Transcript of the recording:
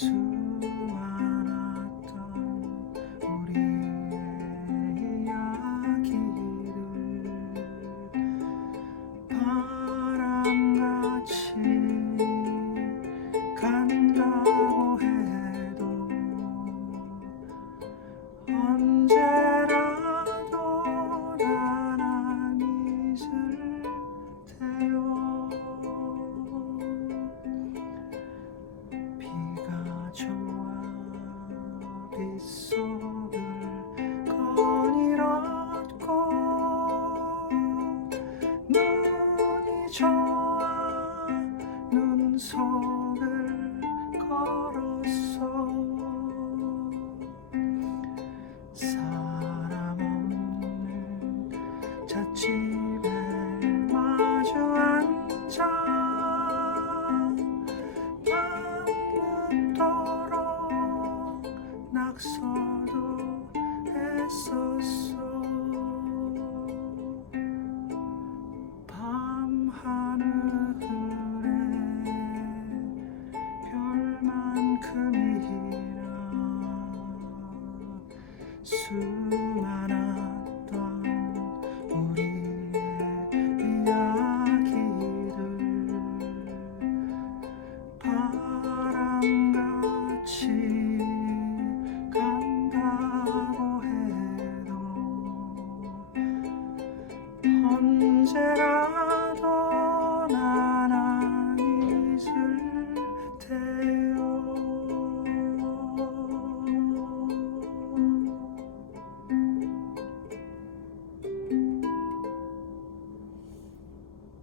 바람같이 간다고 해. 눈이 좋아 눈 속. 하소서 밤하늘에 별만큼이라 언제나